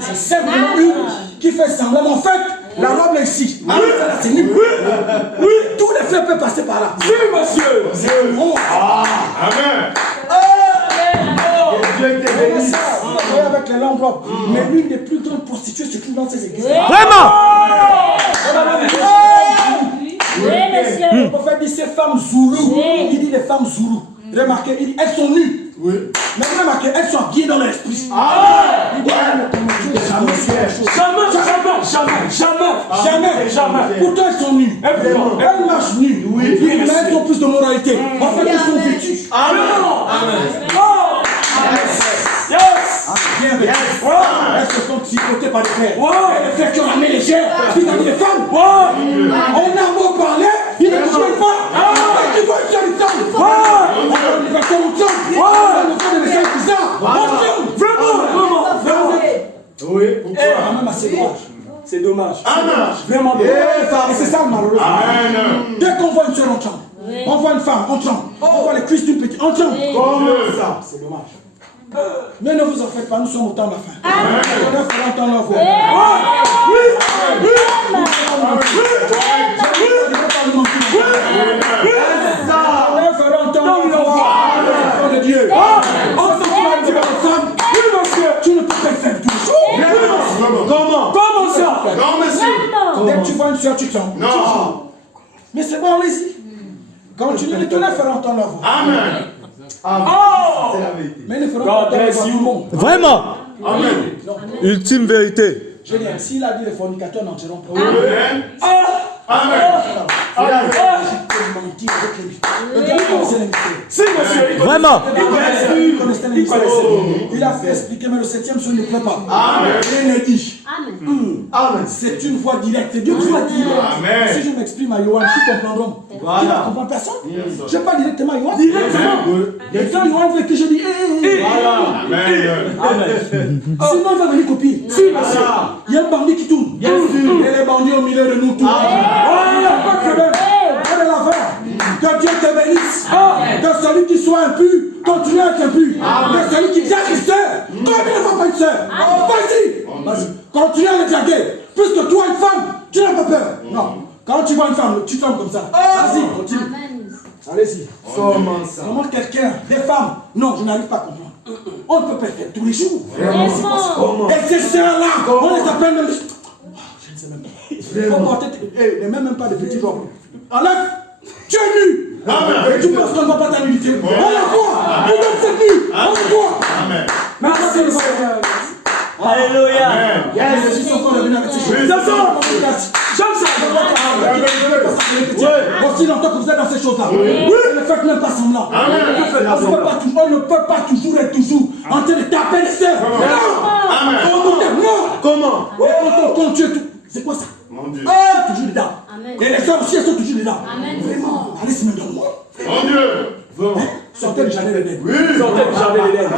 C'est simplement une qui fait semblant. En fait, la robe est ici. C'est nu. Oui. Tous les fleurs peuvent passer par là. Oui, monsieur. Amen. Avec les longues robes. Mais l'une des plus grandes prostituées se trouve dans ces églises. Vraiment. Oui, monsieur. Le prophète dit ces femmes zoulous. Il dit les femmes zoulous. Remarquez, il dit elles sont nues. Oui. Mais remarquez, elles sont habillées dans l'esprit. Il dit jamais. Pourtant elles sont nues. Elles marchent nues. Mais elles ont plus de moralité. En fait, elles sont vêtues. Elles se font psychotées par les frères. Elles fait qu'on amène les chairs. Puis t'as dit les femmes. On a beau parler, il ne comprend pas. Tu vois une seule femme. Il va faire une chambre. On va faire des messages bizarres. Vraiment. Oui, pourquoi? Même assez dommage. C'est dommage. Vraiment dommage. Et c'est ça le malheureux. Dès qu'on voit une seule, on tremble. On voit une femme, on tremble. On voit les cuisses d'une petite, on tremble. C'est dommage. Mais ne vous en faites pas, nous sommes au temps de la fin. On a fait entendre la voix. De Dieu. Tu ne peux pas le faire tous les jours. Comment ça? Non, monsieur. Dès que tu vois une soeur, tu tombes. Non. Mais c'est bon, allez-y. Continue de te faire entendre la voix. Amen. C'est la vérité. Mais il faudra entendre la voix tout le monde. Vraiment. Amen. Ultime vérité. Génial. S'il a dit les fornicateurs n'entreront pas. Amen. Amen. Vraiment. Il a fait expliquer, mais le 7e jour, il ne plaît pas. Il ne dit. Amen. C'est une voix directe. C'est Dieu qui va dire. Si je m'exprime à Yohan, qui comprendront? Qui va comprendre personne? Je parle directement à Yohan. Et quand Yohan veut que je dis, sinon il va venir copier. Il y a un bandit qui tourne. Et les bandits au milieu de nous tous. Pas de problème. On est là-bas. Que Dieu te bénisse. Que celui qui soit impur continue à être impur. Que celui qui dirait une sœur, comme il ne va pas une sœur. Vas-y. Continue à le draguer. Puisque toi, une femme, tu n'as pas peur. Non. Quand tu vois une femme, tu tombes comme ça. Vas-y, continue. Allez-y. Comment ça? Comment quelqu'un, des femmes, non, je n'arrive pas à comprendre. On ne peut pas le faire tous les jours. Et ces sœurs-là, on les appelle même. Je ne sais même pas. Il faut porter. Même pas de petits robes. Enlève. Tu es nu. Et tu penses qu'on ne va pas t'inviter. On la voit. On donne cette nuit. On la voit. Merci Seigneur. Alléluia. Je suis encore revenu avec ces choses. J'aime ça. Aussi longtemps que vous êtes dans ces choses-là. Ne faites même pas semblant. On ne peut pas toujours être toujours en train de taper les sœurs. Non. Comment? Quand tu es tout. C'est quoi ça? Mon Dieu. Toujours dedans. Et les sœurs aussi, elles sont toujours dedans. Vraiment. Allez se mettre dans le monde. Mon Dieu. Sortez le jardin d'Éden. Oui. Sortez le jardin d'Éden.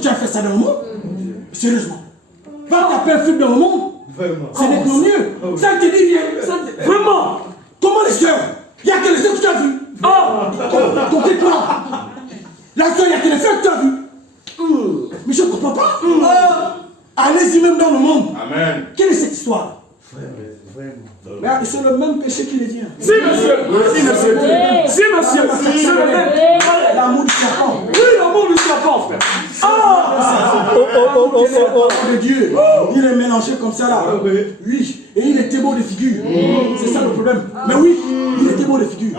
Tu as fait ça dans le monde? Sérieusement. Va taper un film dans le monde. C'est n'est pas mieux. Ça te dit rien. Vraiment. Comment les sœurs? Il n'y a que les sœurs que tu as vues. Ton traitement. La sœur, il n'y a que les sœurs que tu as vues. Mais je ne comprends pas. Allez-y même dans le monde. Amen. Quelle est cette histoire? Mais c'est le même péché qui les vient. Si, monsieur. Si, monsieur. C'est le même. L'amour du serpent. Oui, l'amour du serpent, frère. De Dieu. Il est mélangé comme ça là. Oui. Et il était beau de figure. C'est ça le problème. Mais oui, il était beau de figure.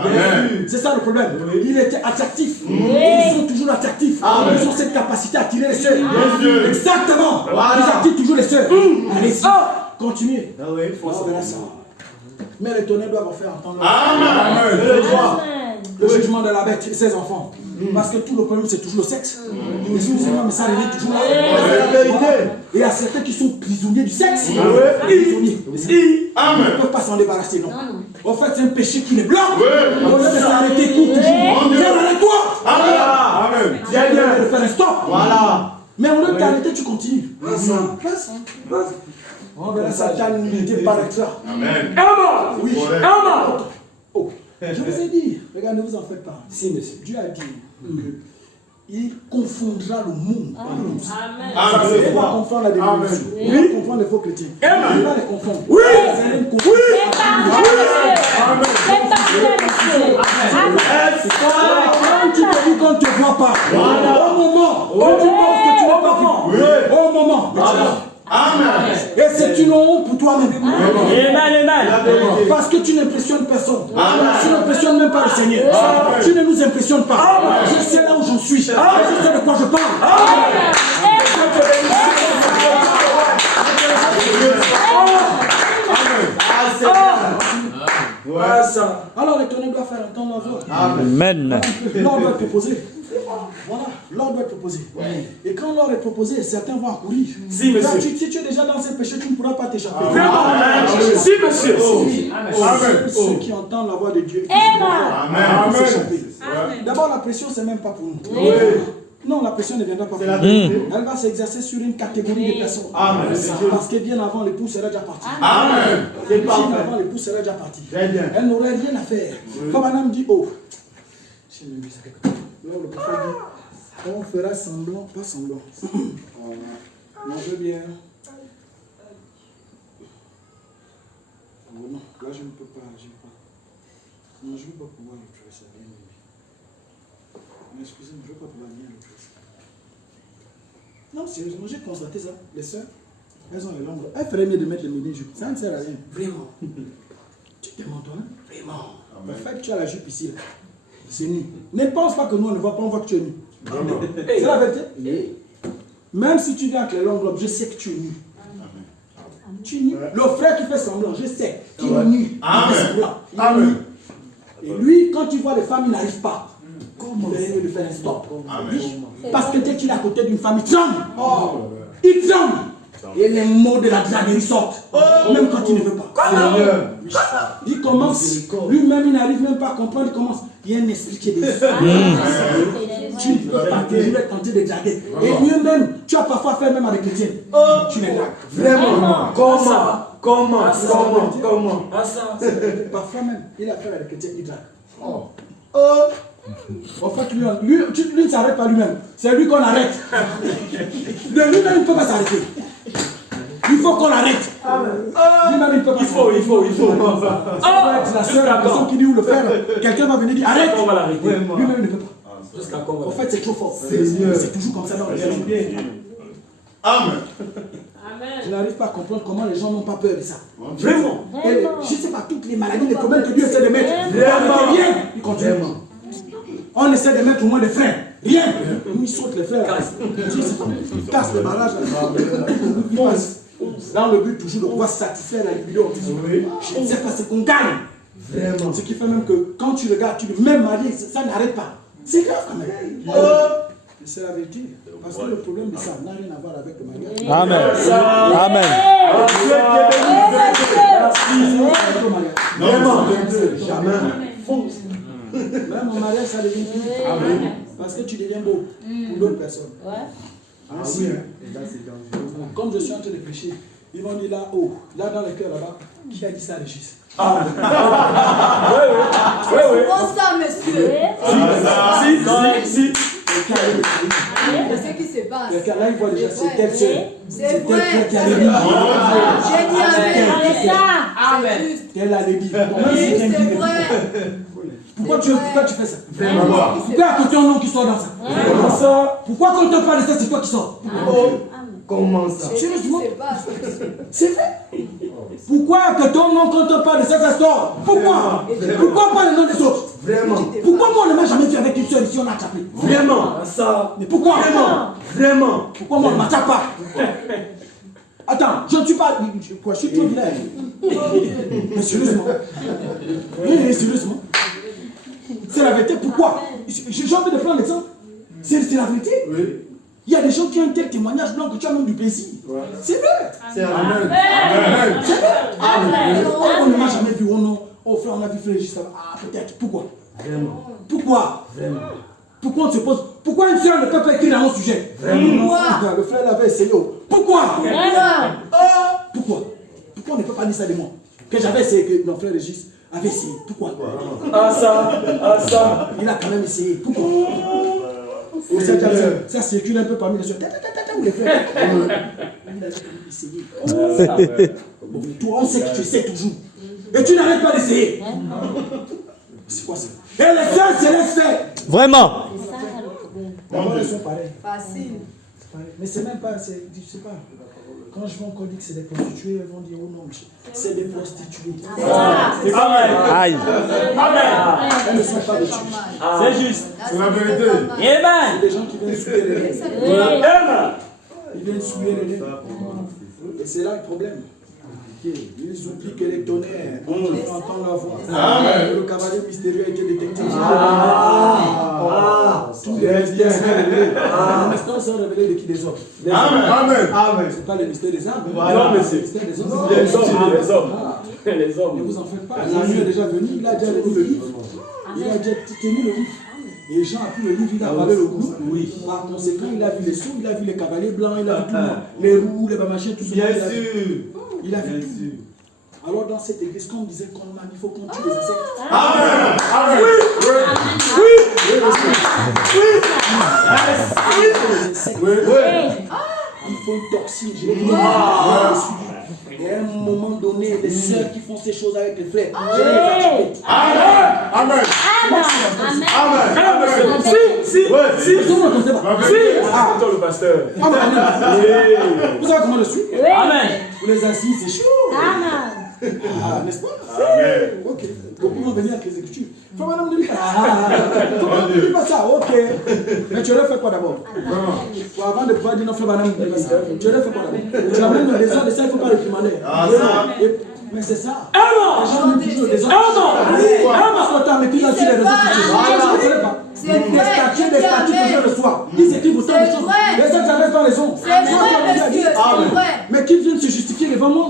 C'est ça le problème. Il était attractif. Ils sont toujours attractifs. Ils ont cette capacité à attirer les sœurs. Exactement. Ils attirent toujours les sœurs. Allez-y. Continuez. Mais les tonnerres doivent faire entendre. Le jugement de la bête et ses enfants. Parce que tout le problème, c'est toujours le sexe. Excusez-moi, mais ça revient toujours là. Et il y a certains qui sont prisonniers du sexe. Prisonniers. Ils ne peuvent pas s'en débarrasser, non. En fait, c'est un péché qui les bloque. Au lieu de s'arrêter tout toujours. Viens avec toi. Amen. Viens de faire un stop. Voilà. Mais au lieu de t'arrêter, tu continues. On verra Satan l'unité par extra. Amen. Oui. Je vous ai dit, regardez, ne vous en faites pas. Si, monsieur. Dieu a dit il confondra le monde. Amen. Il va confondre la dénomination. Il va confondre les faux chrétiens. Il va les confondre. Oui. C'est une confusion. Quand tu te dis qu'on ne te voit pas, au moment où tu penses que tu n'es pas vu, au moment, Amen. et c'est une honte pour toi-même. Amen. Parce que tu n'impressionnes personne. Tu n'impressionnes même pas le Seigneur. Tu ne nous impressionnes pas. Je sais là où j'en suis. Je sais de quoi je parle. Alors l'Éternel doit faire entendre la voix. Amen. L'ordre doit être proposé. Voilà, l'ordre doit être proposé. Et quand l'ordre est proposé, certains vont accourir. Si, monsieur. Là, si tu es déjà dans ces péchés, tu ne pourras pas t'échapper. Si, monsieur. Ceux qui entendent la voix de Dieu, Amen. s'échapper. D'abord, la pression, c'est même pas pour nous. Non, la pression ne viendra pas pour nous. Elle va s'exercer sur une catégorie de personnes. Parce que bien avant, l'époux serait déjà parti. Amen. Bien avant, l'époux serait déjà parti. Elle n'aurait rien à faire. Comme un homme dit, oh, là où le prophète dit, on fera semblant, pas semblant. Mangez bien. Oh non, là je ne peux pas, Non, je ne vais pas pouvoir le trouver, ça vient de lui. Mais excusez-moi, je ne vais pas pouvoir bien le trouver. Non, sérieusement, j'ai constaté ça. Les soeurs, elles ont les langues. Elles feraient mieux de mettre le midi jupe. Ça ne sert à rien. Vraiment. Tu te demandes, hein? Vraiment. Le fait que tu as la jupe ici, là, c'est nu. Ne pense pas que nous on ne voit pas, on voit que tu es nu. C'est la vérité. Même si tu viens avec les longues robes, je sais que tu es nu. Tu es nu. Le frère qui fait semblant, je sais qu'il est nu. Il fait semblant. Il est nu. Et lui, quand tu vois les femmes, il n'arrive pas. Comment il veut lui faire un stop? Parce que dès qu'il est à côté d'une femme, il tremble. Il tremble. Et les mots de la draguerie sortent. Même quand il ne veut pas. Il commence. Lui-même, il n'arrive même pas à comprendre. Il commence. Il y a un esprit qui est dessus. Tu ne peux pas te tenter de draguer. Et mieux-même, tu as parfois fait même avec les tiens. Tu les dragues. Vraiment. Comment Parfois même, il a fait avec les tiens, il drague. En fait, lui ne s'arrête pas lui-même. C'est lui qu'on arrête. De lui-même, il ne peut pas s'arrêter. Il faut qu'on l'arrête. Lui-même, il ne peut pas s'arrêter. Il faut. Ça doit être la seule personne qui dit où le faire. Quelqu'un va venir dire arrête. On va l'arrêter. Lui-même, il ne peut pas. En fait, c'est trop fort. C'est toujours comme ça dans le vie. Amen. Je n'arrive pas à comprendre comment les gens n'ont pas peur de ça. Vraiment. Et je ne sais pas, toutes les maladies, les problèmes que Dieu essaie de mettre. Rien. Il continue. On essaie de mettre au moins des freins. Rien. Nous, ils sautent les freins. Ils cassent les barrages. Ils passent. Dans le but toujours de pouvoir satisfaire la libido. Je ne sais pas, c'est qu'on gagne. Vraiment. Ce qui fait même que quand tu regardes, tu dis même marié, ça n'arrête pas. C'est grave quand même. C'est la vérité. Parce que le problème de ça n'a rien à voir avec le mariage. Amen. Vraiment. Jamais. Même au mariage, ça devient plus. Parce que tu deviens beau pour d'autres personnes. Ainsi, comme je suis en train de prêcher, ils vont dire là-haut, là dans le cœur là-bas, qui a dit ça, Régis? Oui. Comment ça, monsieur? Si. C'est ce qui se passe. Là, il voit déjà, c'est telle soeur. C'est vrai. Qui a dit. J'ai dit Amen. C'est juste. Qu'elle a dit. Oui, c'est vrai. Pourquoi tu fais ça? Pourquoi à côté un nom qui sort dans ça? Pourquoi quand on te parle de ça, c'est toi qui sors? Comment ça? C'est fait. Pourquoi que ton nom, quand on parle de ça, ça sort? Pourquoi? Pourquoi pas le nom des autres? Vraiment. Pourquoi moi on ne m'a jamais vu avec une soeur ici, on a tapé? Vraiment. Ça. Mais pourquoi? Vraiment. Pourquoi moi on ne m'attaque pas? Attends, je ne suis pas. Quoi, je suis trop vilain. Mais sérieusement. Oui, sérieusement. C'est la vérité. Pourquoi? J'ai envie de prendre l'exemple. C'est la vérité. Oui. Il y a des gens qui ont un tel témoignage blanc que tu as même du plaisir. Ouais. C'est vrai. C'est Amen. C'est vrai. On ne m'a jamais vu. Oh frère, on a vu frère juste avant. Ah, peut-être. Pourquoi? Vraiment. Pourquoi? Vraiment. Pourquoi on se pose? Pourquoi une soeur ne peut pas écrire dans mon sujet? Vraiment. Le frère l'avait essayé. Pourquoi? Pourquoi on ne peut pas dire ça de moi? Que j'avais essayé, que mon frère Régis avait essayé. Pourquoi? Ah ça. Il a quand même essayé. Pourquoi? Ça circule un peu parmi les soeurs. Où les frères. Bon, mais toi, on sait que tu essaies toujours. Et tu n'arrêtes pas d'essayer. C'est quoi ça? Et les soeurs se laissent faire. Vraiment. D'abord, elles sont pareilles. Facile. Mais c'est même pas, je sais pas. Quand je vais encore dire que c'est des prostituées, elles vont dire oh non, c'est des prostituées. Aïe. Elles ne sont pas des tues. C'est juste. C'est la vérité. Amen. C'est des gens qui viennent souiller les lèvres. Amen. Ils viennent souiller les lèvres. Et c'est là le problème. Ils oublient que les tonnerres, on entend leur voix. Le cavalier mystérieux a été détecté. Tous les mystères sont révélés. Les mystères sont révélés de qui? Des hommes. Amen. C'est pas le mystère des âmes. Non, mais c'est le mystère des hommes. les hommes. Ah. Les hommes. Ne vous en faites pas. Jésus est déjà venu, il a déjà lu le livre. Il a déjà tenu le livre. Et Jean a pris le livre, il a avalé le goût. Oui. Par conséquent, il a vu les sourds, il a vu les cavaliers blancs, il a vu tout le monde. Les roues, les bamachins, tout ça. Bien sûr. Il a vu tout. Alors dans cette église, quand on disait qu'on il faut qu'on tue les insectes. Amen. Amen. Il faut une toxine. Et à un moment donné, les sœurs qui font ces choses avec les frères, je vais les attraper. Amen. Si. Vous ne connaissez pas. C'est toi le pasteur. Vous savez comment je suis? Amen. Vous les assises, c'est chaud. Ah, n'est-ce pas? Amen. Ok. Beaucoup vont venir avec les écritures. Faut madame ne dis pas ça. Ok. Mais tu leur fais quoi d'abord? Avant de pouvoir dire non, frère madame ne dis pas ça. Tu leur fais quoi d'abord? Tu amènes le désordre et ça, il ne faut pas le demander. Mais c'est ça. Les gens amènent toujours le désordre. Parce que tu as mis là-dessus les réseaux sociaux. Des statues que je reçois. Ils écrivent autant de choses. Les autres n'avaient pas raison. C'est vrai, monsieur. C'est vrai. Mais qui viennent se justifier devant moi?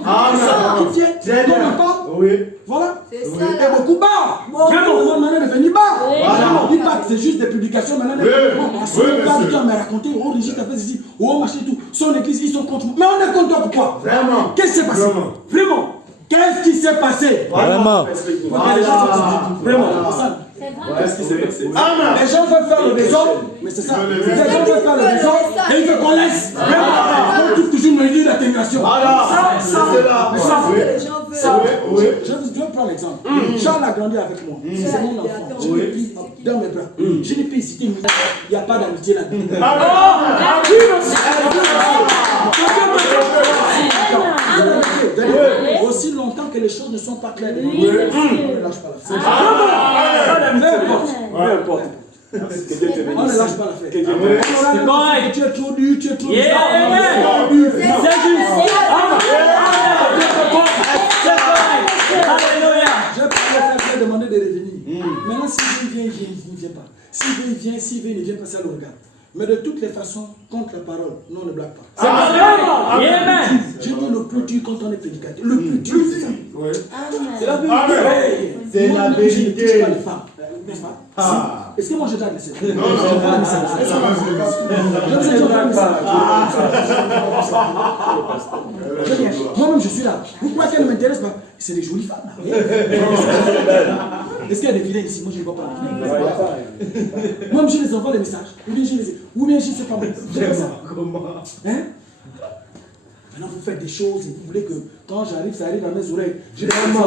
Qui viennent? Dont on parle? Oui. Voilà. C'est ça. Et beaucoup bas. Vraiment, maintenant de venir bas. Voilà. On dit pas que c'est juste des publications maintenant. On parle qui m'a raconté. Oh, Régis a fait ici. Oh, machin tout. Son église, ils sont contre moi. Mais on est contre toi pourquoi? Vraiment. Qu'est-ce qui s'est passé? Vraiment. Qu'est-ce qui s'est passé? Vraiment. Vraiment. Qu'est-ce qui s'est passé? Les gens veulent faire le désordre, mais c'est ça. Les gens veulent faire le désordre et ils veulent qu'on laisse. On trouve toujours une idée d'intégration. Je vais prendre l'exemple. Charles a grandi avec moi. C'est mon enfant. Je l'ai pris dans mes bras. Je n'ai pas hésité. Il n'y a pas d'amitié là-dedans. Aussi longtemps que les choses ne sont pas claires, on ne lâche pas la Peu importe. On ne lâche pas l'affaire. C'est correct. Tu es trop dur, tu es trop dur. Je peux demander de revenir. Maintenant, s'il vient, il ne vient pas. S'il vient, il ne vient pas, ça le regarde. Mais de toutes les façons, contre la parole, non, on ne blague pas. C'est Amen. Je dis le plus dur quand on est prédicateur. Le plus dur, c'est ça. C'est la vérité. C'est la vérité. Je ne touche pas les vérité. femmes. N'est-ce pas? Est-ce que moi je t'ai agressé? Non, moi-même je suis là. Pourquoi qu'elle ne m'intéresse pas? C'est des jolies femmes. Est-ce qu'il y a des vilains ici? Moi je ne vois pas les vilains. Moi je les envoie des messages. Ou bien je ne sais pas. Hein? Maintenant vous faites des choses et vous voulez que quand j'arrive, ça arrive à mes oreilles. Je dis vraiment.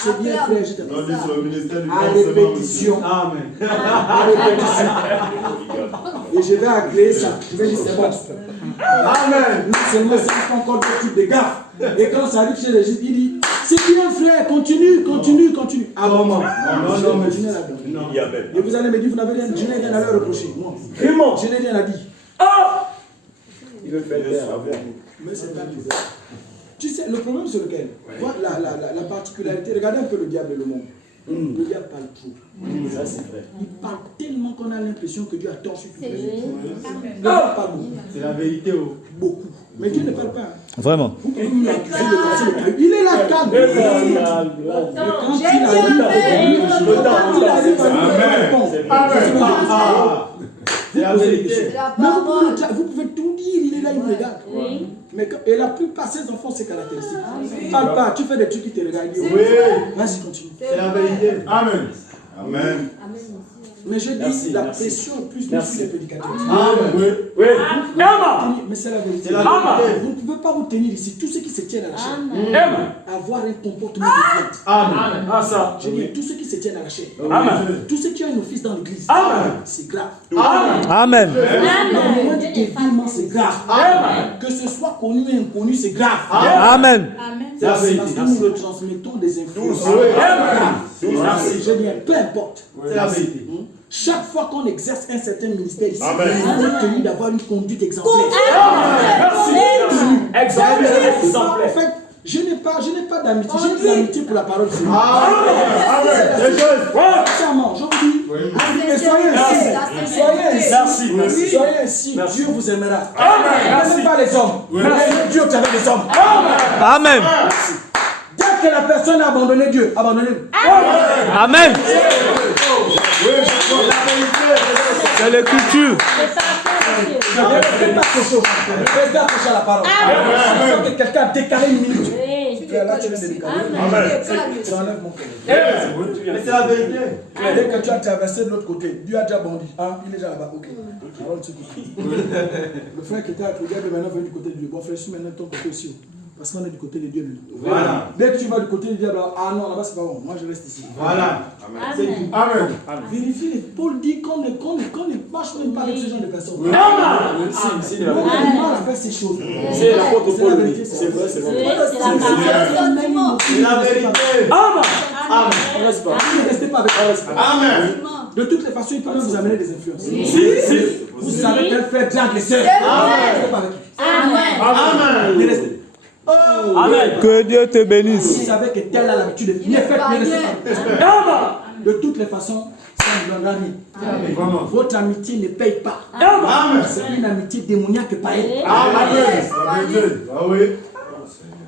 C'est bien frère, je t'appelle ça. À répétition. Amen. À répétition. Et je vais agréer ça. Je vais dire c'est bon. Amen. Non seulement ça, il faut encore d'autres types de gaffes. Et quand ça arrive chez les gens, il dit c'est bien frère, continue. Ah bon, non, continuez là-dedans. Et vous allez me dire, vous n'avez rien, je n'ai rien à leur reprocher. Moi, vraiment, je n'ai rien à dire. Il veut faire mais c'est pas bizarre. Tu sais, le problème sur lequel, la particularité, regardez un peu le diable et le monde. Le diable parle trop. Ça, c'est vrai. Il parle tellement qu'on a l'impression que Dieu a tort sur tout le monde. Le diable parle beaucoup. C'est la vérité. Beaucoup. Mais Dieu ne parle pas. Vraiment. Vous pouvez lui accuser de casser le caillou. Il est là, calme. Quand il arrive à lui répondre. C'est la vérité. Mais vous pouvez tout dire, il est là, il vous regarde. Mais et la plupart de ces enfants, c'est caractéristique. Parle pas, tu fais des trucs qui te regardent. Oui. Vas-y, continue. C'est la vérité. Amen. Amen. Mais je dis, la pression est plus dure sur les prédicateurs. Amen. Oui. Amen. Mais c'est la vérité. la vérité. Vous ne pouvez pas vous tenir ici. Tous ceux qui se tiennent à la chair, Amen. avoir un comportement de viande. Amen. Ah, ça. Je dis, tous ceux qui se tiennent à la chair, Amen. tous ceux qui ont un office dans l'église, Amen. c'est grave. Amen. Amen. Le moment du déviement, c'est grave. Amen. Que ce soit connu ou inconnu, c'est grave. Amen. C'est la Parce vérité. que nous le transmettons des influences. Amen. Merci. Je dis, peu importe. C'est la vérité. Chaque fois qu'on exerce un certain ministère ici, Amen. on est tenu d'avoir une conduite exemplaire. Merci. Exemplaire. En fait, je n'ai pas d'amitié. J'ai de l'amitié pour la parole de Dieu. Amen. Sincèrement, je vous dis, et soyez ainsi. Merci. Soyez ainsi. Dieu vous aimera. Amen. Ne pas les hommes. Mais Dieu qui avec les hommes. Amen. Dès que la personne a abandonné Dieu, abandonnez-le. Amen. C'est l'écriture. Ne restez pas accroché. Restez accroché à la parole. Il faut que quelqu'un a décalé une minute. Là, tu viens de décaler. Tu enlèves mon cœur. Mais c'est la vérité. Dès que tu as traversé de l'autre côté, Dieu a déjà bondi. Ah, il est déjà là-bas. Ok. Alors, tu le frère qui était à Touga de maintenant venu du côté de Dieu. Bon, frère, je suis maintenant de ton côté aussi. Parce qu'on est du côté de Dieu maintenant. Voilà. Dès que tu vas du côté de Dieu, ah non, là-bas c'est pas bon. Moi je reste ici. Voilà. Amen. Amen. Vérifiez. Paul dit qu'on ne marche même pas avec ce genre de personnes. Amen. On a du mal à faire ces choses. C'est l'apôtre Paul. la vérité, C'est vrai, c'est vrai. C'est la vérité. Amen. Amen. Ne restez pas avec eux. Amen. De toutes les façons, il peut même vous amener des influences. Si. Vous savez quel frère drague les sœurs. Amen. Ne restez pas avec eux. Amen. Ne restez. Amen. Que Dieu te bénisse. Vous savez que tel a l'habitude de venir. Ne restez pas. Amen. De toutes les façons, ça ne donnera rien. Vraiment. Votre amitié ne paye pas. Amen. C'est une amitié démoniaque pareille. Amen. Ah oui.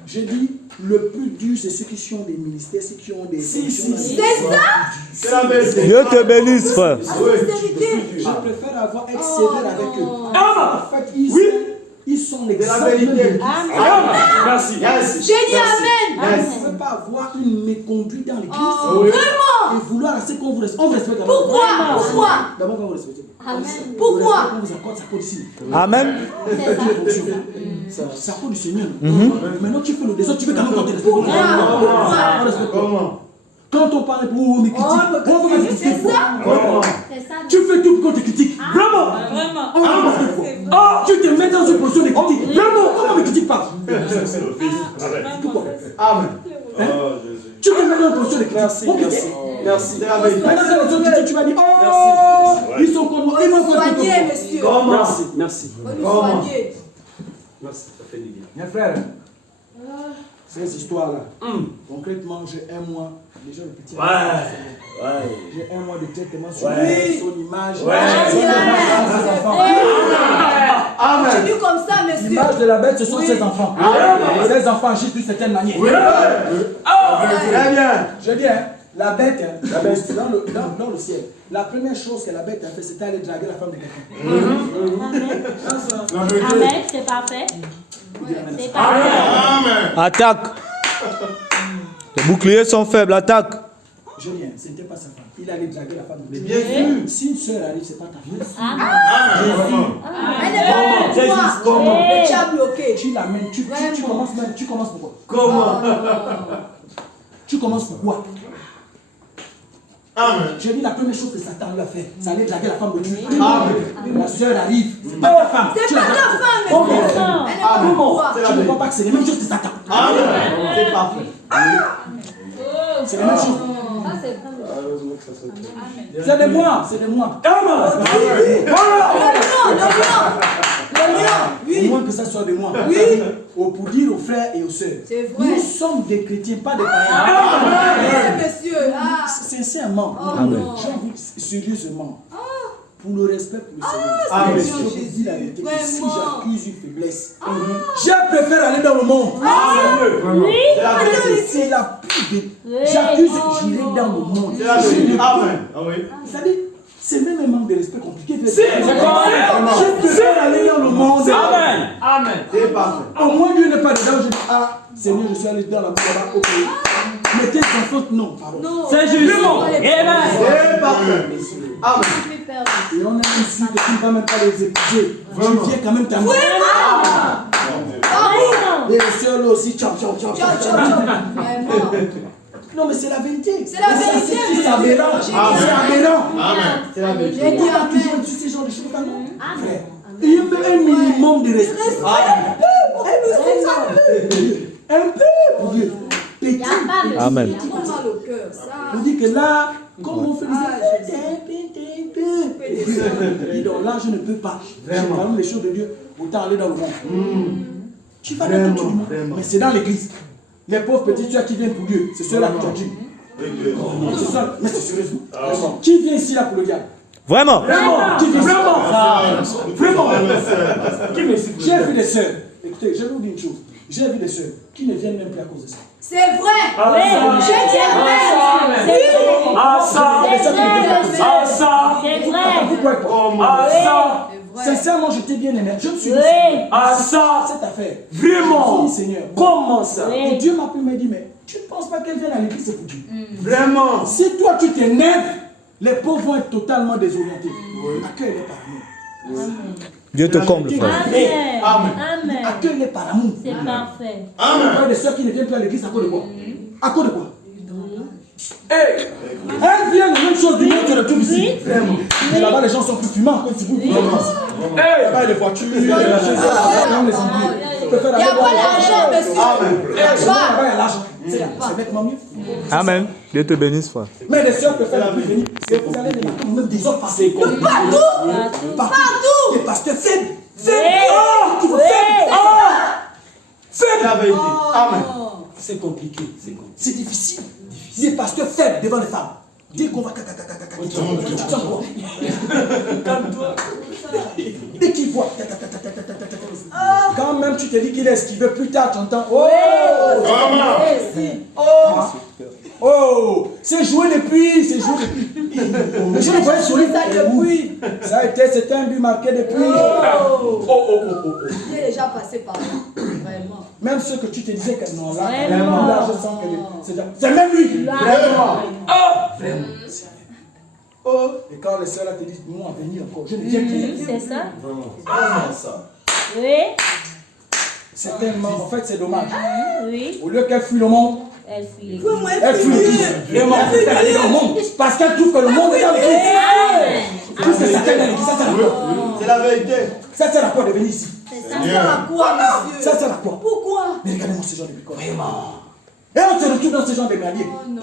Je dis, le plus dur, c'est ceux qui ont des ministères, ceux qui ont des... C'est ça. C'est la vérité. Dieu te bénisse, frère. Je préfère être sévère avec eux. Amen. En fait, ils sont C'est la l'exemple vérité. même de Amen. Merci. Yes. J'ai dit Amen. Vous ne pouvez pas avoir une méconduite dans l'église Vraiment. et vouloir assez qu'on vous respecte. On vous respecte Pourquoi? D'abord, on vous respecte. Amen. Le Pourquoi? respect qu'on vous accorde, ça coûte ici. Amen. Ça coûte du Seigneur. Maintenant, tu fais le désordre, tu veux quand même qu'on te respecte. Pourquoi? On respecte pas. Comment? Quand on parle pour on me critique, on va me critiquer. C'est ça. Comment? C'est ça. Tu fais tout pour qu'on te critique. Vraiment. On va me critiquer. Oh, tu te mets dans une position de critique. Vraiment, on ne me critique pas. Pourquoi? Amen. Tu te mets dans une position de critique. On critique. Merci. C'est la vérité. Maintenant, quand les autres critiquent, tu vas dire, oh, ils sont contre moi. Ils vont contre Soignez, moi. monsieur. Comment? Merci. On nous soigner. Merci. Ça fait du bien. Mes frères, ces histoires-là, concrètement, j'ai un mois, déjà le petit. J'ai un mois de traitement sur son image. Amen. Tu dis comme ça, monsieur. L'image de la bête, ce sont ses enfants. Ses enfants agissent d'une certaine manière. Très bien. Je dis, la bête, dans le ciel, la première chose que la bête a fait, c'était aller draguer la femme de quelqu'un. Amen, c'est parfait. C'est parfait. Amen. Attaque. Les boucliers sont faibles. Attaque. Je dis, ce n'était pas sa femme. Il allait draguer la femme de quelqu'un. Bien sûr. Si une soeur arrive, ce n'est pas ta femme. Elle n'est pas pour toi. Mais tu as bloqué. Tu l'amènes, tu commences même. Tu commences pourquoi? Comment? Tu commences pourquoi? Amen. Je dis la première chose que Satan lui a fait, c'est aller draguer la femme de Dieu. La soeur arrive, c'est pas ta femme. C'est pas ta femme, Comment? monsieur. Elle n'est pas pour toi. Tu ne vois pas que c'est les mêmes choses que Satan. Amen. C'est parfait. C'est les mêmes choses. Ça, c'est vrai. C'est de moi, c'est de moi. Au moins que ça soit de moi. Pour dire aux frères et aux sœurs, C'est vrai. nous sommes des chrétiens, pas des païens. Monsieur. Ah. Sincèrement, Oh non. j'ai envie, sérieusement, pour le respect pour le Seigneur, Amen. je vous dis la vérité, que si Vraiment. j'accuse une faiblesse, je préfère aller dans le monde. C'est la vérité. C'est la pire. J'accuse, j'irai dans le monde. C'est la vérité. Amen. Ah oui. C'est-à-dire, c'est même un manque de respect compliqué. Vraiment. Je préfère aller dans le monde. Amen. C'est parfait. Au moins Dieu n'est pas dedans. Je dis, ah, Seigneur, je suis allé dans la boue là-bas. Ok. Mais tes enfants, non, pardon. Non. C'est juste. Amen. C'est parfait. Amen. Et on a ici que tu ne vas même pas les épouser. Tu viens quand même t'amuser. Et les soeurs là aussi, chop. Non, mais c'est la vérité. C'est la vérité. C'est aberrant. C'est aberrant. Amen. C'est la vérité. J'ai dit On a toujours amen. dit ce genre de choses comme ça. Frère, il y a un minimum de respect. Un peu, pour Dieu. Petit. Amen. Trop mal au cœur, ça. On dit que là, comme on fait les donc là, je ne peux pas. J'ai quand même les choses de Dieu, autant aller dans le monde. Tu vas dans tout le monde, mais c'est dans l'église. Les pauvres petites soeurs qui viennent pour Dieu, c'est ceux-là que tu as dit. C'est ça, mais c'est sérieusement. Qui vient ici là pour le diable? Vraiment. Qui vient ici? Vraiment. Qui me suit? J'ai vu des sœurs, écoutez, je vais vous dire une chose. J'ai vu des sœurs qui ne viennent même plus à cause de ça. C'est vrai. Ah, J'ai dit amen. Ah, ça. Ah, ça. C'est vrai. Pourquoi pas? Ah, ça. Sincèrement, je t'ai bien aimé. Je me suis dit, Ah, ça. cette affaire. Vraiment. J'ai dit, Seigneur. Comment ça? Et Dieu m'a appelé, m'a dit, mais tu ne penses pas qu'elle vienne à l'église, c'est pour Dieu. Vraiment. Si toi tu t'énerves, les pauvres vont être totalement désorientés. Accueille-les par amour. Dieu te comble, frère. Amen. Accueille-les par amour. C'est parfait. Il y a des soeurs qui ne viennent plus à l'église à cause de quoi? À cause de quoi? Hey. Elles viennent la même chose du monde que le tout ici. Et là-bas, les gens sont plus fumants que si vous. Hey. Là-bas, les voitures, les embrouilles. Il n'y a pas d'argent, monsieur. Là-bas, il y a l'argent. C'est nettement mieux. Amen. Dieu te bénisse, frère. Mais les soeurs préfèrent plus venir. Vous allez les marquer, même des autres passer. Partout. Les pasteurs faibles. C'est la vérité. Amen. C'est compliqué. C'est difficile. Les pasteurs faibles devant les femmes. Dès qu'on va dès qu'il voit, quand même tu te dis qu'il est esquivé, plus tard tu entends. Oh, c'est joué depuis. Je le voyais sur les depuis. Ça a été, c'était un but marqué depuis. Il est déjà passé par là. Vraiment. Même ceux que tu te disais que non, là, Vraiment. là je sens que c'est même lui. Vraiment. Et quand les soeurs là te disent, nous, à venir encore, je ne viens plus. C'est ça? Ça. Oui. C'est tellement, en fait, c'est dommage. Oui. Au lieu qu'elle fuit le monde, Elle fuit. elle fuit l'église. Vraiment, elle aller dans le monde. Parce qu'elle trouve que le monde est dans l'église. Puisque Satan est dans l'église, ça sert à quoi? C'est la vérité. Ça sert à quoi de venir ici? Ça sert à quoi, monsieur? Ça sert à quoi? Pourquoi? Mais regardez-moi ce genre de bricoles. Vraiment. Et on se retrouve dans ce genre de merdier. non.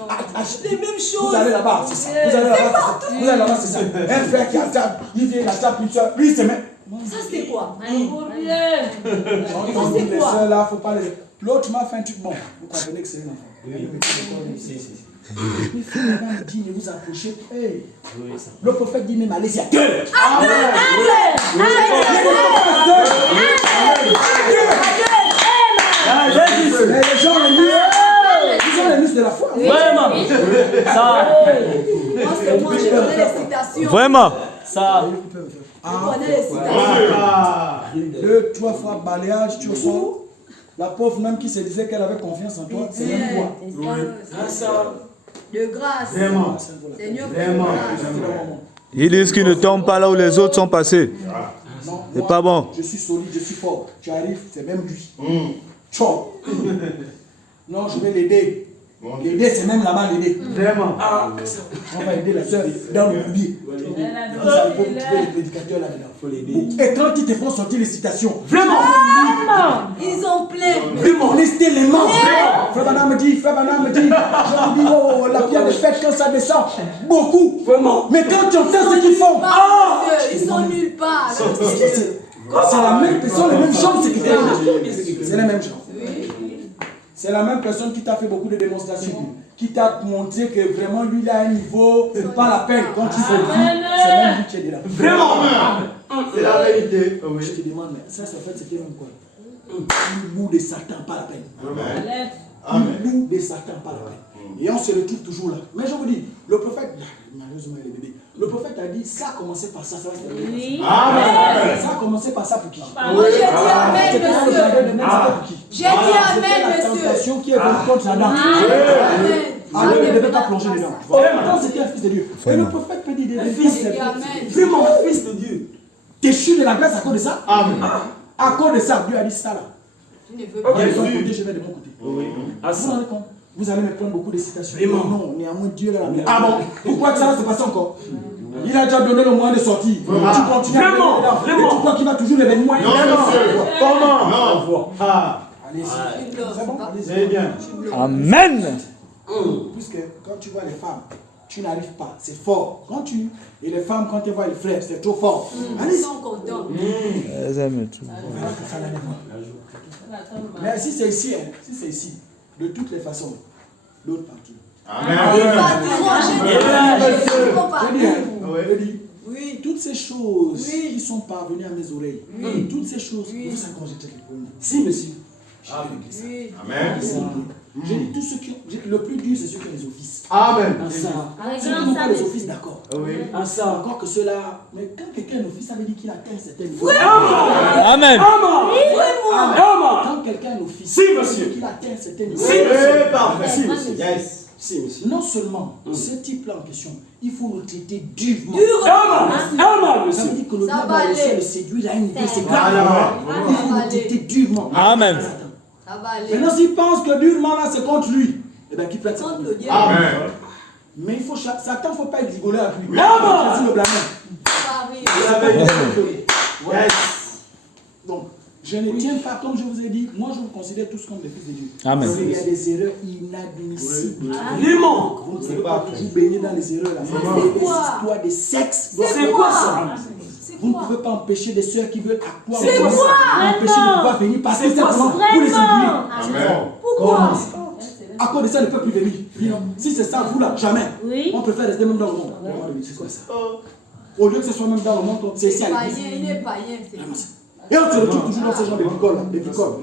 Les mêmes choses. Vous allez là-bas, c'est ça. Vous allez là-bas, c'est ça. Vous allez là-bas, c'est ça. Un frère qui a table, il vient, il achète une soeur. Lui, il se met. Ça, c'est quoi? On dit les soeurs là, faut pas les. L'autre m'a fait un truc bon. Vous comprenez que c'est un enfant. Il faut me dit, ne vous approchez. Hey. Le prophète dit même allez-y à Dieu. Les gens les muscles de la foi. Vraiment. Ça. Moi, c'est moi, je connais les citations. Vraiment. Ça. Je connais les citations. 2, 3 fois balayage, tu ressors. La pauvre même qui se disait qu'elle avait confiance en toi, c'est même toi. De grâce. Vraiment. Seigneur, Vraiment. Ils disent qu'ils ne tombent pas là où les autres sont passés. Non, C'est moi, pas bon. Je suis solide, je suis fort. Tu arrives, c'est même lui. Ciao. Non, je vais l'aider. L'aider, c'est même là-bas l'aider. Vraiment. On va aider la soeur dans le boulier. Vous allez trouver les prédicateurs là-dedans. Il faut l'aider. Et quand ils te font sortir les citations, Vraiment. ils ont plein. vraiment, laissez les mains. Frère Banam me dit, je vous dis, oh, la pierre de fête, quand ça descend, beaucoup. Vraiment. Mais quand tu entends ce qu'ils font, Ils sont nulle part. c'est la même personne, les mêmes choses, c'est la même chose. C'est la même personne qui t'a fait beaucoup de démonstrations, qui t'a montré que vraiment lui il a un niveau, c'est pas la peine. Quand tu fais le vie, c'est même lui qui est là. Vraiment. C'est la vérité. Je te demande, mais ça, en fait, c'était même quoi? Une boue de Satan, pas la peine. Une boue de Satan, pas la peine. Et on se retrouve toujours là. Mais je vous dis, le prophète, malheureusement il est bébé, le prophète a dit, ça a commencé par ça, ça va se terminer. Oui. Ça a commencé par ça pour qui? Moi, j'ai dit amen, monsieur. C'était pour qui? J'ai dit Amen, la monsieur. tentation qui est venue contre Adam. Amen. Alors il ne devait pas plonger dedans. Pourtant c'était un fils de Dieu. Et le prophète peut dire des fils de Dieu. Vraiment, fils de Dieu. Déchu de la grâce à cause de ça. Amen. À cause de ça, Dieu a dit ça là. Je ne veux pas. De ton côté, je vais de mon côté. Oui. Vous vous rendez compte? Vous allez me prendre beaucoup de citations. Non, néanmoins Dieu là. Ah bon? Pourquoi que ça va se passer encore? Il a déjà donné le moyen de sortir. Tu continues à Vraiment, et tu crois qu'il va toujours les moyens? Non, monsieur. Comment? Non. Ah, Allez-y. C'est bon? c'est Allez-y. bien. Amen. Puisque quand tu vois les femmes, tu n'arrives pas, c'est fort. Et les femmes, quand elles voient les frères, c'est trop fort. Ils Allez-y. sont contents. Elles aiment tout. Mais si c'est ici, si c'est ici, de toutes les façons, l'autre partout. Amen. Je dis, Oui. toutes ces choses Oui. qui sont parvenues à mes oreilles, toutes ces choses, vous savez quand j'étais le premier. Si, monsieur. Oui. Amen. J'ai dit, tout ce qui, le plus dur, c'est ceux qui ont les offices. Amen. Ceux qui n'ont pas les offices, d'accord. Oui. Encore que ceux-là, mais quand quelqu'un a un office, ça veut dire qu'il atteint un certain niveau. Amen. Quand quelqu'un a un office, Si, monsieur. qu'il atteint un certain niveau. Oui, parfait. Si, monsieur. Yes. Si, monsieur. Non seulement ce type-là en question, il faut le traiter durement. Amen, Ça monsieur. veut dire que le Ça gars va va réussir à aller. le séduire à un niveau, c'est Voilà. grave. Ça Il faut va le aller. traiter durement. Amen. Ça va aller. Maintenant, s'il pense que durement là c'est contre lui, eh bien qu'il prête ça. Contre le diable. Amen. Mais il faut Satan, il ne faut pas être rigolé avec lui. Amen. C'est le blâmer. Ça arrive. C'est la vérité. Voilà. Yes. Donc, je ne tiens pas, comme je vous ai dit, moi je vous considère tous comme des fils de Dieu. Amen. Parce qu'il y a des erreurs inadmissibles. Vraiment. Vous ne pouvez pas toujours baigner dans les erreurs là. C'est Des quoi? histoires de sexe. C'est quoi ça? C'est Vous ne quoi? pouvez pas empêcher des sœurs qui veulent accroire. C'est quoi? Empêcher de pouvoir venir parce que C'est quoi simplement ça? pour les séduire. Amen. Pourquoi? À cause de ça, ils ne peuvent plus venir. Non. Si c'est ça, vous là, jamais. Oui. On préfère rester même dans le monde. C'est quoi ça? Au lieu que ce soit même dans le monde, c'est ici à Païen, l'église. il est païen. c'est- Et on se retrouve toujours dans ces gens de bricoles, là,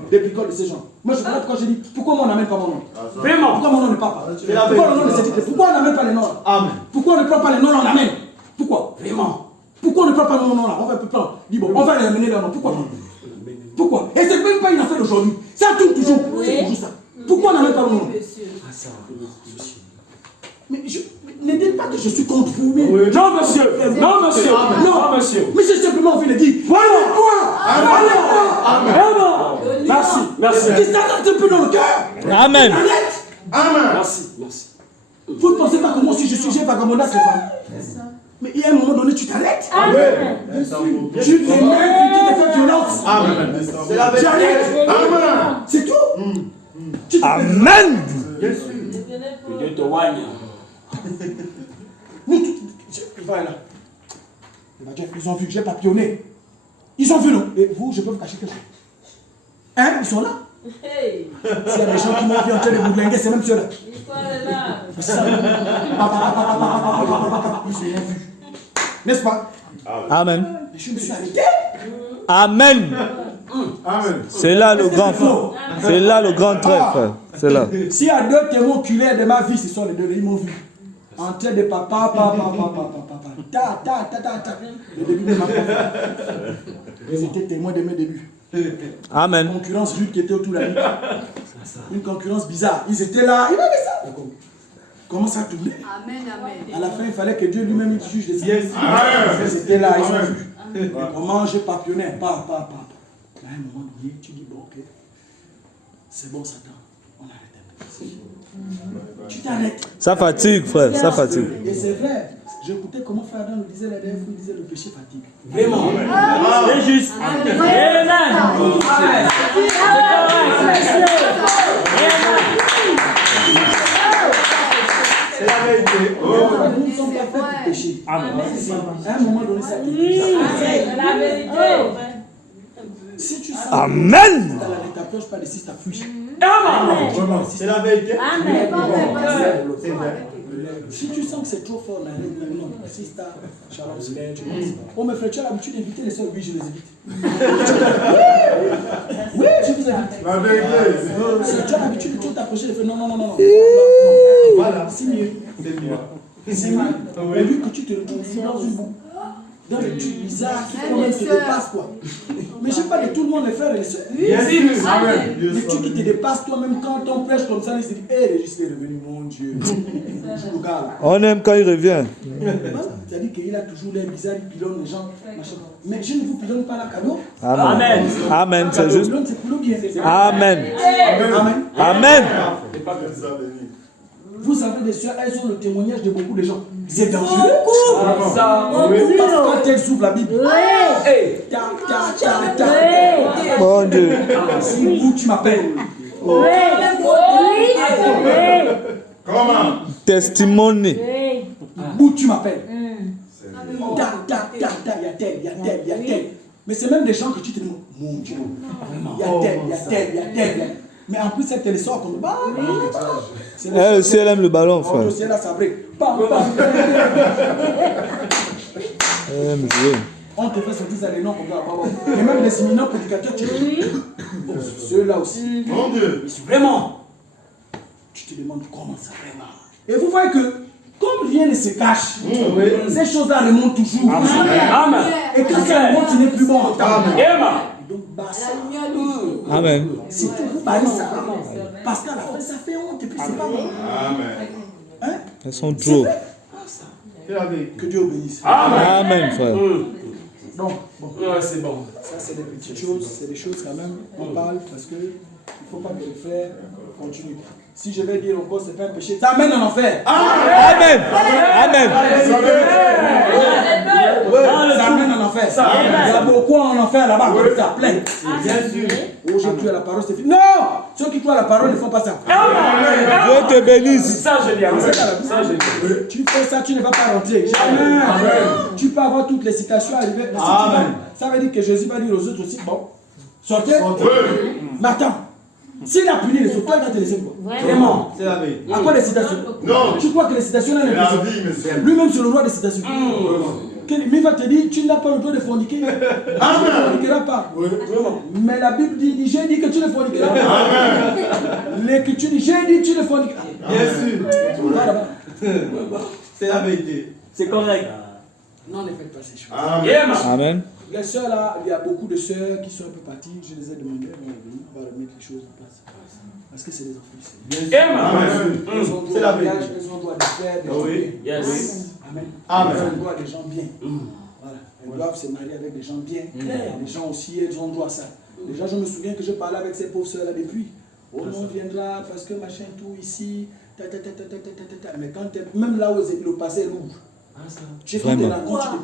des bricoles de ces gens. Moi je regarde quand je dis, pourquoi on n'amène pas mon nom? Vraiment. Pourquoi mon nom ne parle pas? C'est la Pourquoi le nom ne vérité. s'édite? Pourquoi on n'amène pas les noms là? Amen. Pourquoi on ne prend pas les noms là, on amène? Pourquoi? Vraiment. Pourquoi on ne prend pas mon nom là? On va prendre. Dis bon, on va les amener là, non? Pourquoi? Pourquoi? Et c'est même pas une affaire d'aujourd'hui. Ça tourne toujours. C'est toujours ça. Pourquoi on n'amène pas mon nom? Monsieur. Mais ne dites pas que je suis contre vous. Mais, Non, monsieur. Non, monsieur. Non, monsieur. mais j'ai simplement envie de dire, voilà quoi? Vraiment. Merci. Merci. Qui s'arrête un peu dans le cœur. Amen. Arrête. Amen. Merci. Merci. Vous ne pensez pas que moi aussi je suis j'ai vagabondé avec les femmes. Mais il y a un moment donné, tu t'arrêtes. Amen. Tu te mets, tu te fais violence. Amen. C'est la vérité. J'arrête. Amen. C'est tout. Tu te fais Amen. Dieu te soigne. Nous, il va là. Il va dire, ils ont vu que j'ai papillonné. Ils ont vu, non? Et vous, je peux vous cacher quelque chose. Hein? Ils sont là. Hey. S'il y a des gens qui m'ont vu en train de vous blinguer, c'est même ceux-là. L'histoire est là. Ils ont vu. N'est-ce pas? Amen. Mais je me suis arrêté. Amen. Amen. C'est là le grand frère. C'est là le grand trait, frère. C'est là. S'il y a deux témoins oculaires de ma vie, ce sont les deux. Ils m'ont vu. En train de papa. Ta. Le début de ma vie. Ils étaient témoins de mes débuts. Amen. Une concurrence rude qui était autour de la vie. Une concurrence bizarre. Ils étaient là. Ils avaient ça. Comment ça tournait? Amen, amen. À la fin, il fallait que Dieu lui-même il juge de ça. Yes. Ils étaient là, ils ont vu. Comment j'ai papillonné. À un moment donné, tu dis, bon, ok. C'est bon, Satan. On arrête un peu. Tu t'arrêtes. Ça fatigue, frère. Ça fatigue. Et c'est vrai. J'écoutais comment Frère Adam nous disait la dernière fois, il disait le péché fatigue. Vraiment. C'est juste. C'est la vérité. Nous ne sommes pas faits du péché. À un moment donné, ça te La vérité. Si tu sens Amen. que tu t'approches pas de si tu fuis. C'est la vérité. Amen. C'est vrai. Si tu sens que c'est trop fort, non, sister, shalom, tu oh, mes frères, tu as l'habitude d'inviter les soeurs, oui, je les invite. Oui, je vous invite. La vérité. Si tu as l'habitude de tout t'approcher, de faire non. Voilà. C'est mieux. C'est mieux. C'est mieux. Au lieu que tu te retrouves dans une boue, dans des trucs bizarres qui quand même te dépassent, quoi. Mais je parle de tout le monde, les frères et les soeurs. Les trucs qui te dépassent toi-même quand on prêche comme ça, ils se disent, hé, Régis est revenu, mon Dieu. On aime quand il revient. C'est-à-dire qu'il a toujours l'air bizarre, il pilonne les gens. Machin. Mais je ne vous pilonne pas la cadeau. Amen. Amen, c'est juste. C'est pour le bien. Amen. Amen. Amen. Vous savez, les soeurs, elles ont le témoignage de beaucoup de gens. C'est dangereux. Parce que quand elles ouvrent la Bible, Bon Dieu. si vous, tu m'appelles. Comment? Testimony. Où tu m'appelles. Il y a tel. Mais c'est même des gens que tu te demandes, mon Dieu, il y a tel. Mais en plus, elle te les sort comme bah. Elle aussi, elle aime le ballon, frère. C'est là, ça brille. Elle aime jouer. On te fait sortir ça les noms comme ça. Et même les éminents prédicateurs, tu dis, ceux-là aussi. Mon Dieu. Vraiment. Tu te demandes comment ça vraiment. Et vous voyez que, comme rien ne se cache, ces choses-là remontent toujours. Amen. Et quand ça remonte, ce n'est plus bon. Amen. Donc, basta. Amen. C'est tout, vous parlez ça. Parce qu'à la fin, ça fait honte et puis c'est pas bon. Amen. Hein? Elles sont trop. Que Dieu bénisse. Amen, frère. Donc, bon. Ouais, c'est bon. Ça, c'est des petites choses, c'est des choses quand même, on parle parce que il ne faut pas que les frères continuent. Si je vais dire encore, c'est pas un péché, ça amène en enfer. Amen. Amen. Ça amène en enfer. Il y a beaucoup en enfer là-bas, ça plein. Bien sûr. Aujourd'hui, à la parole, c'est fini. Non! Ceux qui croient à la parole ne font pas ça. Dieu te bénisse. Ça, je dis. Ça, je dis. Tu fais ça, tu ne vas pas rentrer. Jamais. Tu peux avoir toutes les citations arrivées. Mais si tu vas, ça veut dire que Jésus va dire aux autres aussi, bon, sortez. Mais attends. S'il a puni les autres, toi, il va te laisser quoi? Vraiment. C'est la vérité. À quoi les citations? Non. Tu crois que les citations, C'est la vie, monsieur. lui-même, c'est le roi des citations. Mais il va te dire, tu n'as pas le droit de forniquer. Tu ne forniqueras pas. Mais la Bible dit, j'ai dit que tu ne forniqueras pas. L'Écriture dit, j'ai dit que tu ne forniqueras pas. Bien sûr. C'est la vérité. C'est correct. Non, ne faites pas ces choses. Amen. Amen. Les sœurs là, il y a beaucoup de sœurs qui sont un peu parties. Je les ai demandé, on va remettre les choses en place. Parce que c'est des enfants du Seigneur. Amen. Elles ont droit à mariage, elles ont droit à des frères, des gens bien. Yes. Amen. Amen. Elles ont droit à des gens bien. Voilà. Elles doivent se marier avec des gens bien. Les gens aussi, elles ont droit à ça. Déjà, je me souviens que je parlais avec ces pauvres sœurs là depuis. Oh non, on viendra parce que machin tout ici. Mais quand même là où le passé est lourd. Tu fais des rencontres.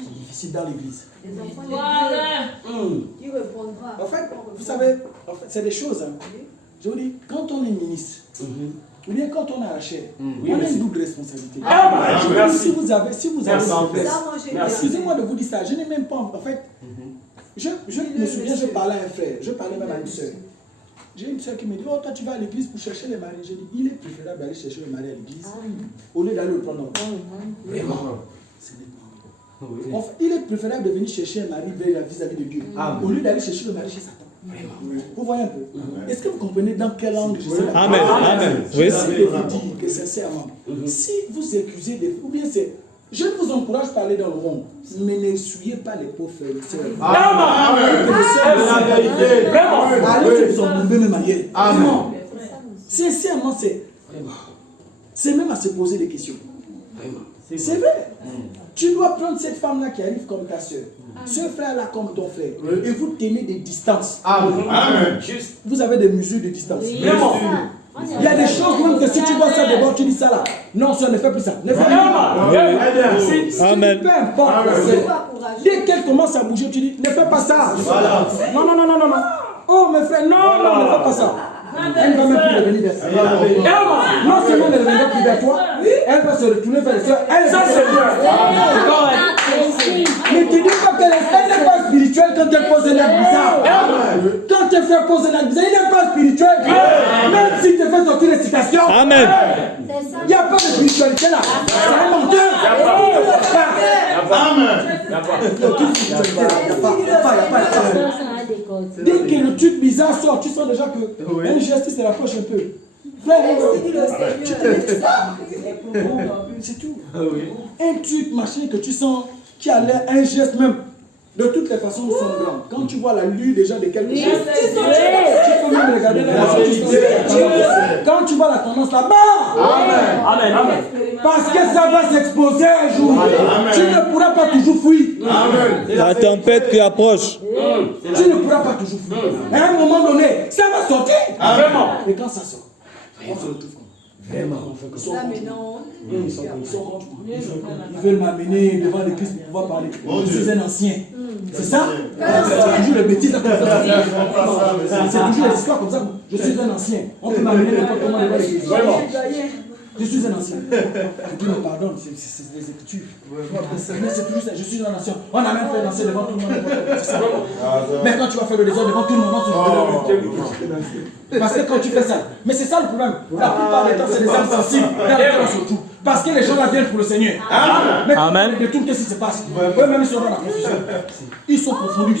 C'est difficile dans l'église. Les enfants qui répondra. En fait, vous savez, c'est des choses. Hein. Je vous dis, quand on est ministre, ou bien quand on a la chair, on a une double responsabilité. Merci. Si vous avez Merci. excusez-moi de vous dire ça, je n'ai même pas. En fait, je me souviens, je parlais à un frère, je parlais même à une soeur. J'ai une soeur qui me dit, oh, toi tu vas à l'église pour chercher les maris. J'ai dit, il est préférable d'aller chercher le mari à l'église au lieu d'aller le prendre en main. Vraiment. C'est nettement. En fait, il est préférable de venir chercher un mari vis-à-vis de Dieu au lieu d'aller chercher le mari chez Satan. Vraiment. Vous voyez un peu. Est-ce que vous comprenez dans quelle langue je sais pas? Amen. Amen. Oui. Je vais vous dire que sincèrement, si vous accusez des... Ou bien c'est... Je vous encourage à aller dans le monde, mais n'essuyez pas les pauvres frères et sœurs. Vraiment. Allez vous enlever même ailleurs. Vraiment. Sincèrement, c'est même à se poser des questions. C'est vrai. Tu dois prendre cette femme-là qui arrive comme ta soeur, ce frère-là comme ton frère, et vous tenez des distances. Amen. Vous avez des mesures de distance. Vraiment. Il y a des choses même que si tu vois ça d'abord, tu dis ça là. Non, ça ne fait plus ça. Ne fais plus. Amen. Peu importe. Dès qu'elle commence à bouger, tu dis, ne fais pas ça. Non. Oh, mes frères, non, ne fais pas ça. Elle ne va même plus revenir vers toi. Non seulement elle ne reviendra plus vers toi, elle va se retourner vers les soeurs. Ça, c'est bien. Mais tu dis pas qu'elle n'est pas spirituelle quand elle pose un acte bizarre. Quand elle fait poser un acte bizarre, il n'est pas spirituel. Même si tu fais sortir les citations. Amen. Il n'y a pas de spiritualité là. C'est un menteur. Amen. Il n'y a aucune spiritualité là. Il n'y a pas. Dès que le truc bizarre sort, tu sens déjà que un geste se rapproche un peu. Frère, c'est tout. Un truc machin que tu sens qui a l'air un geste même. De toutes les façons, nous sommes grands. Quand tu vois la lue déjà de quelque chose, tu peux même regarder dans la vie. Quand tu vois la tendance là-bas, Amen. Amen. parce que ça va s'exposer un jour. Tu ne pourras pas toujours fuir. La tempête qui approche. Tu ne pourras pas toujours fuir. À un moment donné, ça va sortir. Vraiment. Et quand ça sort, on se retrouve comme vraiment. Ils sont Là contre maintenant, moi. Ils sont contre moi. Ils veulent m'amener devant l'église pour pouvoir parler. Je suis un ancien. C'est ça? C'est toujours les bêtises là qu'on fait. C'est toujours les histoires comme ça. Je suis un ancien. On peut m'amener n'importe comment devant l'église. Je suis un ancien. Je dis, mais pardon, c'est des écritures. Mais c'est toujours ça. Je suis un ancien. On a même fait un ancien devant tout le monde. C'est ça. Mais quand tu vas faire le désordre devant tout le monde, tu parce que quand tu fais ça, mais c'est ça le problème. La plupart des temps, c'est des âmes sensibles dans lesquelles on se retrouve. Parce que les gens là viennent pour le Seigneur. Mais Amen. de tout, qu'est-ce qui se passe? Eux-mêmes, ils sont dans la confusion. Ils sont confondus.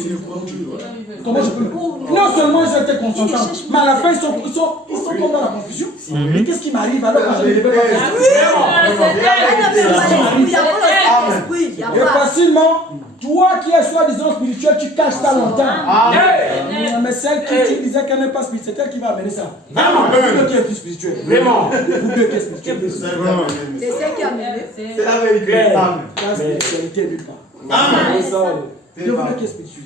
Comment je peux? Non seulement ils ont été consentants, mais à la fin, ils sont comme dans la confusion. Et qu'est-ce qui m'arrive alors quand je ne vais pas faire? Et facilement, toi qui es soi-disant spirituel, tu caches ça longtemps. Mais celle qui tu disais qu'elle n'est pas spirituelle, c'est elle qui va amener ça. Vous deux qui êtes plus spirituel. Vraiment. Vous deux qui êtes spirituel. c'est ça qui a mené. C'est la vérité. Amen. La spiritualité nulle part. Je voulais qui est spirituel.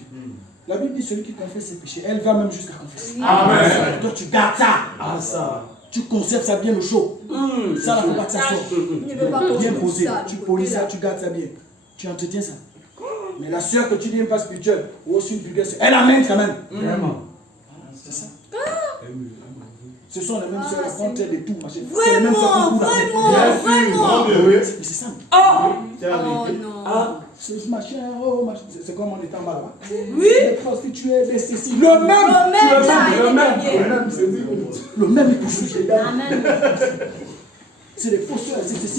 La Bible dit celui qui confesse ses péchés, elle va même jusqu'à confesser. Amen. Toi tu gardes ça. Tu conserves ça bien au chaud. Ça ne faut pas que ça sorte. Il ne veut pas Bien qu'on posé. ça. Tu polis ça, tu gardes ça bien. Tu entretiens ça. Mais la sœur que tu dis n'est pas spirituelle, ou aussi une vulgaire sœur, elle amène quand même. Vraiment. C'est ça. Ce sont les mêmes sœurs qui font traiter de tout. C'est les mêmes sœurs qui courent Vraiment. Mais c'est ça. C'est la Oh vérité. non. C'est machin, machin. C'est comme on était en bas là-bas. Oui. Les prostituées, les ceci. Le même. Le même, il poursuit. Amen. C'est des fausses sœurs, c'est ceci.